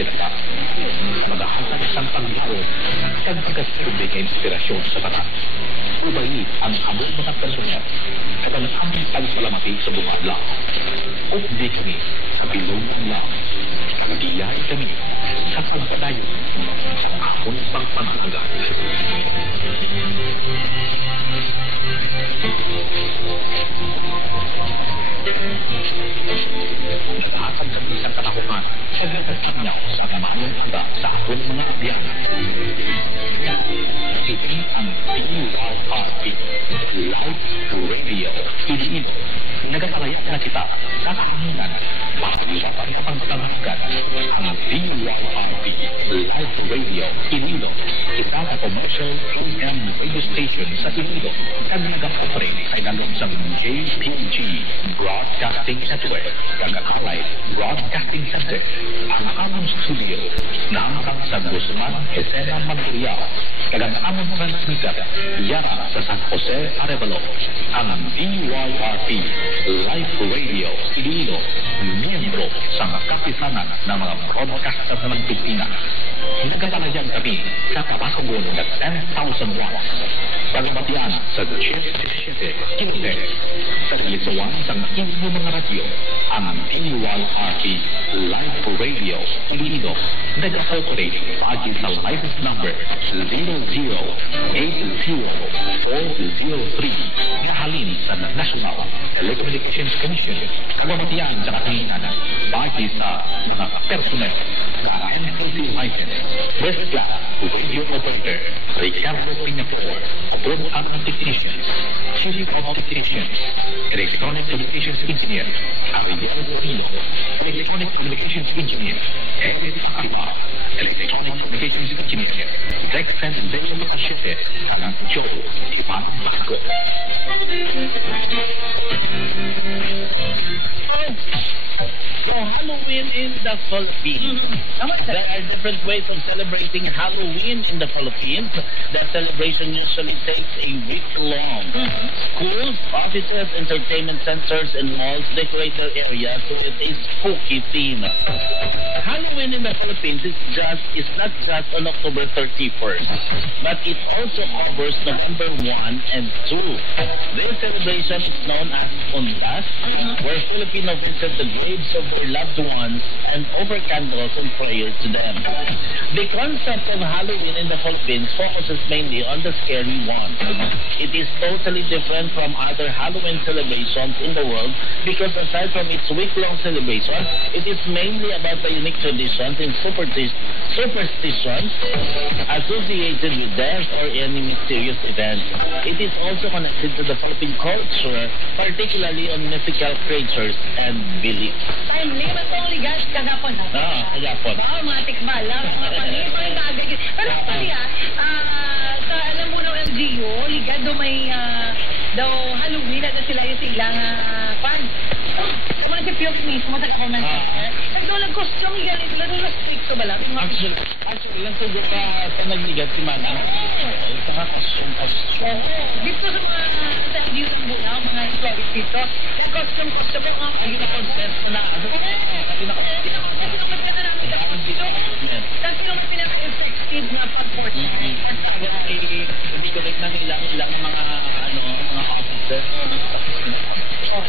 tinata. Magahasag sang paglao kag pagkasilbi ng inspirasyon sa batas. Ubay ang among mga personel kag ang aming pagsalamati sa bumadlaw. Updi kami sa bilong lang. Nagiyay kami sa pagpadayon sa akong pagpamahalaga. Naghatag kami sa katakuhan sa nagtatanyaw sa kamayang handa sa akong mga abyanan. Ito ang DYRP Live Radio Iloilo. Nagatalaya na kita sa kahanginan pag-usapan sa pagpapahalagan ang DYRP Live Radio Iloilo. Isa sa commercial AM radio station sa Iloilo kag nag-operate sa ilalim sa JPG Broadcasting Network kag Allied Broadcasting Center. Ang among studio naangkang sa Guzman, Esena, Manduria kag ang among transmitter yara sa San Jose, Arevalo. Ang DYRP Live Radio Iloilo, miyembro sa kapisanan ng mga broadcaster ng Pilipinas. Nagkatalayang kami sa kapasogon ng 10,000 watts. Pagmatian sa 17 kHz. Sa lisawan sa inyong mga radyo, ang DYRP Live Radio Iloilo. Nag-operate pagi sa license number 0080403 nga halin sa National Telecommunications Commission. Pagmatian sa katinginan pagi sa mga personnel na NCC license. First class radio operator Ricardo Piñafor, upon ang technicians, chief of technicians, electronic communications engineer Ariel Pino, electronic communications engineer Eric Akiba, electronic communications engineer Dexter Bello Macachete, ang Joe Ivan Basco. So, Halloween in the Philippines. There are different ways of celebrating Halloween in the Philippines. The celebration usually takes a week long. Schools, offices, entertainment centers, and malls decorate their areas with a spooky theme. Halloween in the Philippines is not just on October 31st, but it also covers November 1 and 2. This celebration is known as Undas, where Filipinos visit the graves of their loved ones and offer candles and prayers to them. The concept of Halloween in the Philippines focuses mainly on the scary one. It is totally different from other Halloween celebrations in the world because aside from its week-long celebration, it is mainly about the unique traditions and superstitions associated with death or any mysterious event. It is also connected to the Philippine culture, particularly on mythical creatures and beliefs. Timely, matong ligas kagapon na. Kagapon. Baka mga tikbala, mga pangit, mga nagagay. Pero actually sa alam mo ng LGU, ligad do may daw Halloween na sila yung silang fan. Mga si Piyok mismo sa comment center. Nagdolag costume, galit lang yung stick to ba lang? Actually, lang siguro sa nagligat si Mana. Sa costume. Dito sa mga sa LGU ng buha, mga employees dito, costume yung mga kayo na contest na nakaso. Kasi naman ka na namin dito. Kasi naman pinaka-effective na pag-portrait. Hindi ko rin na ilang